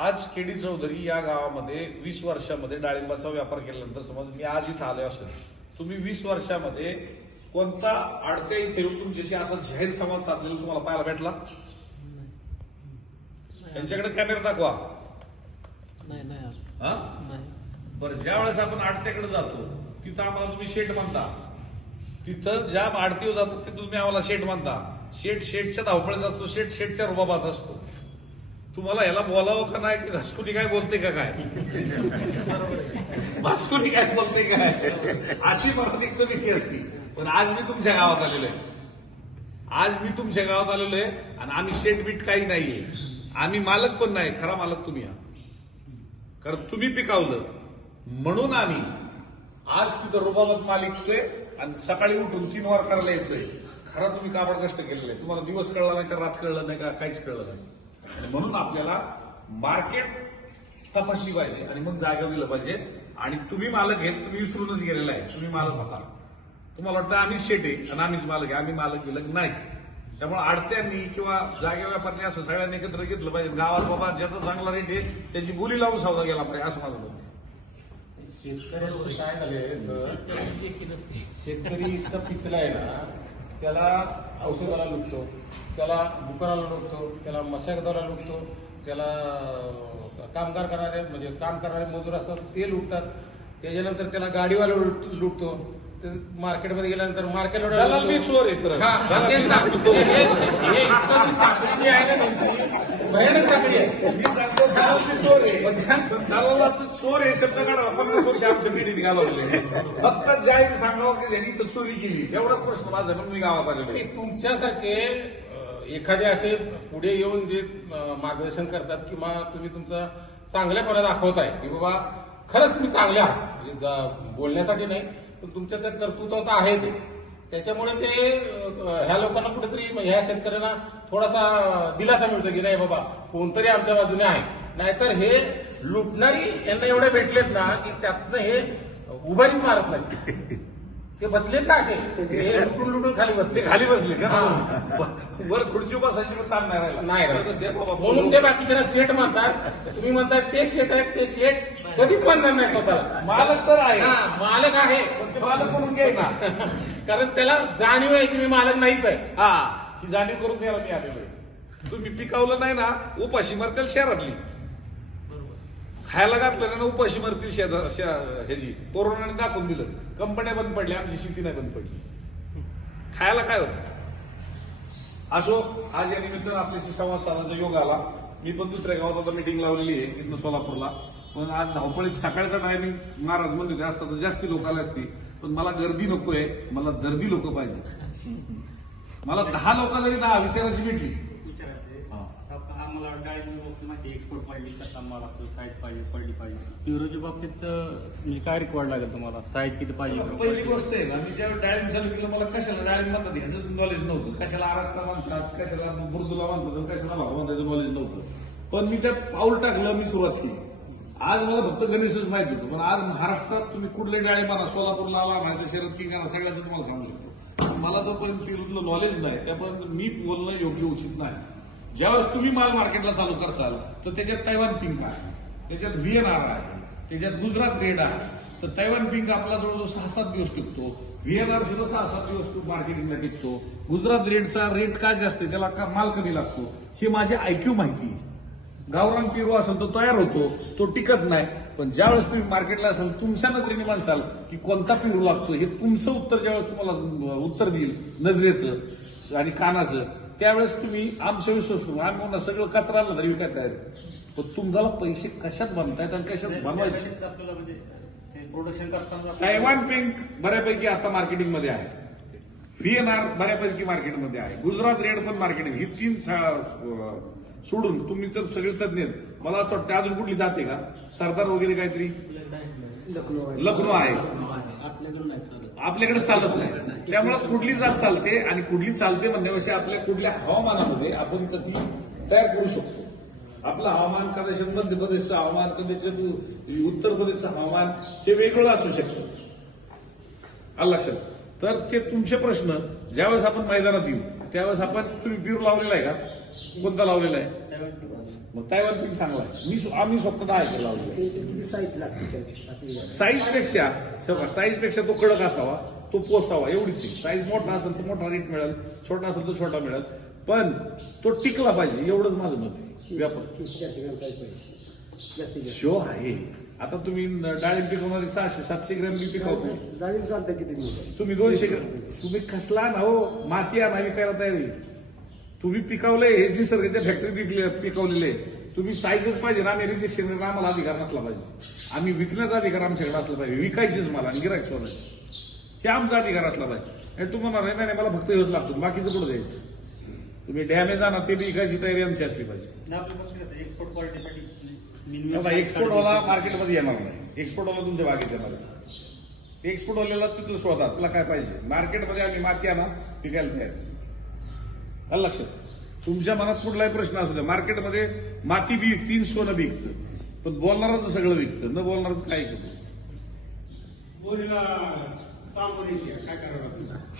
आज केडी चौधरी या गावामध्ये वीस वर्षामध्ये डाळिंबाचा व्यापार केल्यानंतर समज मी आज इथं आलो असेल तुम्ही वीस वर्षामध्ये कोणता अडक्या इथे येऊन तुमच्याशी असा जाहीर संवाद साधलेला तुम्हाला पाहायला भेटला? त्यांच्याकडे कॅमेरा दाखवा. हा? बरं ज्या वेळेस आपण आडत्याकडे जातो तिथं आम्हाला तुम्ही शेट म्हणता. तिथं ज्या आडतीवर जातो तिथं तुम्ही आम्हाला शेट म्हणता. शेट शेटच्या धावपळीत असतो शेट शेटच्या रुबाबात असतो. तुम्हाला याला बोलावं का नाही? की घसकुनी काय बोलते का काय? घसकुटी काय बोलते काय? अशी मराठी एक विकी असती. पण आज मी तुमच्या गावात आलेलो आहे. आज मी तुमच्या गावात आलेलो आहे आणि आम्ही शेट बीट काही नाहीये. आम्ही मालक पण नाही. खरा मालक तुम्ही आहात. कारण तुम्ही पिकावलं. म्हणून आम्ही आज तिथं रुबाबत मालिकले आणि सकाळी उठून तीन वार करायला येतोय. खरा तुम्ही काबड कष्ट केलेले आहे. तुम्हाला दिवस कळला नाही का रात कळलं नाही का काहीच कळलं नाही. आणि म्हणून आपल्याला मार्केट तपासली पाहिजे आणि मग जागा दिलं पाहिजे. आणि तुम्ही मालक आहेत तुम्ही विसरूनच गेलेला आहे. तुम्ही मालक होता. तुम्हाला वाटतं आम्हीच शेट आहे आणि आम्हीच मालक आहे. आम्ही मालक बिलक नाही. त्यामुळे आडत्यांनी किंवा जागे व्यापाऱ्यांनी असं सगळ्यांनी एकत्र घेतलं पाहिजे. गावात बाबा ज्याचा चांगला रेट आहे त्याची बोली लावून सौदा गेला पाहिजे असं माझं आहे. शेतकऱ्यांचं काय झालंय सर? एकी नसते. शेतकरी इतका पिचलाय ना त्याला औषधाला लुटतो त्याला दुकानाला लुटतो त्याला मशागताला लुटतो त्याला कामगार करणारे म्हणजे काम करणारे मजूर असतात ते लुटतात. त्याच्यानंतर त्याला गाडीवाला लुट- लुटतो. ते मार्केटमध्ये गेल्यानंतर मार्केटला भयानक साखळी आहे. मी चोर हे शब्द काढा. पन्नास वर्ष आमच्या पिढीत घालवले फक्त जाहीर सांगावं की ज्यांनी तर चोरी केली. एवढाच प्रश्न माझा पण मी गावात आलेलो आणि तुमच्यासारखे एखादे असे पुढे येऊन जे मार्गदर्शन करतात किंवा तुम्ही तुमचा चांगल्यापणा दाखवताय की बाबा खरंच तुम्ही चांगले आहात. म्हणजे, बोलण्यासाठी नाही पण तुमच्या त्या कर्तृत्वात आहे ते. त्याच्यामुळे ते ह्या लोकांना कुठेतरी ह्या शेतकऱ्यांना थोडासा दिलासा मिळतो की नाही बाबा कोणतरी आमच्या बाजूने आहे. नाहीतर हे लुटणारी यांना एवढे भेटलेत ना की त्यातनं हे उभारीच मारत नाही ते बसलेत ना असे? हे लुटून लुटून खाली बसले खाली बसले का. वर खुर्ची बसायची पण ताण नाही राहिला. नाही म्हणून ते बाकीच्या शेट म्हणतात तुम्ही म्हणतात ते शेट आहेत ते शेट कधीच म्हणणार नाही स्वतःला. मालक तर आहे. हा, मालक आहे. पण ते मालक म्हणून घे ना कारण त्याला जाणीव आहे की मी मालक नाहीच आहे. हा ही जाणीव करून द्यायला मी आलेलो आहे. तुम्ही पिकावलं नाही ना उपाशी मरतील शहरातली. खायला घातलं ना उपाशी मरतील शेजार ह्याची. कोरोनाने दाखवून दिलं. कंपन्या बंद पडल्या आमची शेती नाही बंद पडली. खायला काय होत? असो आज या निमित्त आपल्याशी संवाद साधायचा योग आला. मी पण दुसऱ्या गावात आता मिटिंग लावलेली आहे इथनं सोलापूरला. पण आज धावपळीत सकाळचा टायमिंग महाराज म्हणले ते असतात तर जास्ती लोक आले असती. पण मला गर्दी नको आहे मला दर्दी लोक पाहिजे. मला दहा लोक जरी दहा विचाराची भेटली आता आम्हाला डाळिंब बाबतीत माहिती एक्सपोर्ट पाहिजे कसा माल लागतो साईज पाहिजे पडली पाहिजे. प्युरोच्या बाबतीत मी म्हणजे काय रिक्वायर्ड लागेल तुम्हाला? साईज किती पाहिजे? पहिली गोष्ट आहे ना मी ज्यावेळी डाळिंब चालू केलं मला कशाला डाळिंब म्हणतात ह्याच नॉलेज नव्हतं. कशाला आराखडा म्हणतात कशाला बुरदुला म्हणतात कशाला भाव म्हणतात नॉलेज नव्हतं. पण मी त्यात पाऊल टाकलं मी सुरुवात केली. आज मला फक्त गणेशच माहिती होतं पण आज महाराष्ट्रात तुम्ही कुठले डाळिंब आणा सोलापूरला आला नाही तर शरद किंग आणा सगळ्यांचं तुम्हाला सांगू शकतो. मला जोपर्यंत तिथलं नॉलेज नाही त्यापर्यंत मी बोलणं योग्य उचित नाही. ज्यावेळेस तुम्ही माल मार्केटला चालू करसाल तर त्याच्यात तैवान पिंक आहे. त्याच्यात व्हीएनआर आहे. त्याच्यात गुजरात रेड आहे. तर तैवान पिंक आपला जवळजवळ सहा सात दिवस टिकतो. व्हीएनआर सुद्धा सहा सात दिवस मार्केटिंगला टिकतो. गुजरात रेडचा रेट काय जास्त आहे त्याला का माल कमी लागतो? हे माझी आयक्यू माहिती गावरान पिरू असेल तो तयार होतो तो टिकत नाही. पण ज्यावेळेस तुम्ही मार्केटला असाल तुमच्या नजरेने माणसाल की कोणता पिरू लागतो हे तुमचं उत्तर ज्यावेळेस तुम्हाला उत्तर देईल नजरेचं आणि कानाचं. त्यावेळेस तुम्ही आमच्या विश्वास आम्ही म्हणा सगळं कचरा आणलं तरी विकाय तयार आहे. पण तुम्हाला पैसे कशात बनतायत आणि कशात बनवायचे? आपल्याला म्हणजे प्रोडक्शन करताना पिंक बऱ्यापैकी आता मार्केटिंगमध्ये आहे. व्हीएनआर बऱ्यापैकी मार्केटमध्ये आहे. गुजरात रेड पण मार्केटिंग ही तीन सोडून तुम्ही तर सगळे तज्ञ आहेत. मला असं वाटतं अजून कुठली जाते का? सरदार वगैरे काहीतरी? लखनौ आहे. आपल्याकडे नाही चालत. आपल्याकडे चालत नाही. त्यामुळे कुठली जात चालते आणि कुठली चालते म्हणण्यापेक्षा आपल्या कुठल्या हवामानामध्ये आपण ती तयार करू शकतो. आपलं हवामान कदाचित मध्य प्रदेशचं हवामान कदाचित उत्तर प्रदेशचं हवामान ते वेगळं असू शकतं. आलं लक्षात? तर ते तुमचे प्रश्न ज्यावेळेस आपण मैदानात येऊ त्यावेळेस आपण तुम्ही बिरू लावलेला आहे का? कोणता लावलेला आहे? मग तायवान पीक चांगला आहे. मी आम्ही स्वतः दहा एकर लावले साईज लागते त्याची? असं साईजपेक्षा साईजपेक्षा तो कडक असावा. तो पोचावा एवढीच आहे. साईज मोठा असेल तर मोठा रेट मिळेल छोटा असेल तर छोटा मिळेल. पण तो टिकला पाहिजे एवढंच माझं मत आहे. व्यापार. शो आहे. आता तुम्ही डाळिंब पिकवणारे सहाशे सातशे ग्रॅम बी पिकवतो. डाळिंब चालतं किती तुम्ही दोनशे ग्रॅम तुम्ही कसला ना हो माती आणा विकायला तयारी तुम्ही पिकवलंय हे निसर्गाच्या फॅक्टरी पिकवलेले तुम्ही साईजच पाहिजे ना आम्ही रिजेक्शन आम्हाला अधिकार नसला पाहिजे. आम्ही विकण्याचा अधिकार आमच्याकडे असला पाहिजे. विकायचीच मला आणि गिरायक शोधायचं. हे आमचा अधिकार असला पाहिजे आणि तुम्हाला नाही नाही मला फक्त हेच लागतो. बाकीचं पुढे द्यायचं? तुम्ही डॅमेज आणा ते विकायची तयारी आमची असली पाहिजे. आणि आपलं फक्त कसं एक्सपोर्ट क्वालिटीसाठी आता एक्सपोर्ट वाला मार्केटमध्ये येणार नाही. एक्सपोर्ट वाला तुमच्या बागेत येणार एक्सपोर्ट वाल्याला तिथं शोधा तुला काय पाहिजे? मार्केटमध्ये आम्ही माती आणा विकायला तयार. आलं लक्षात? तुमच्या मनात कुठलाही प्रश्न असू द्या. मार्केटमध्ये माती बी विकतीन सोनं बी विकतं. पण बोलणारच सगळं विकतं. न बोलणारच काय करतो बोलीला तांबोली काय करावं लागतं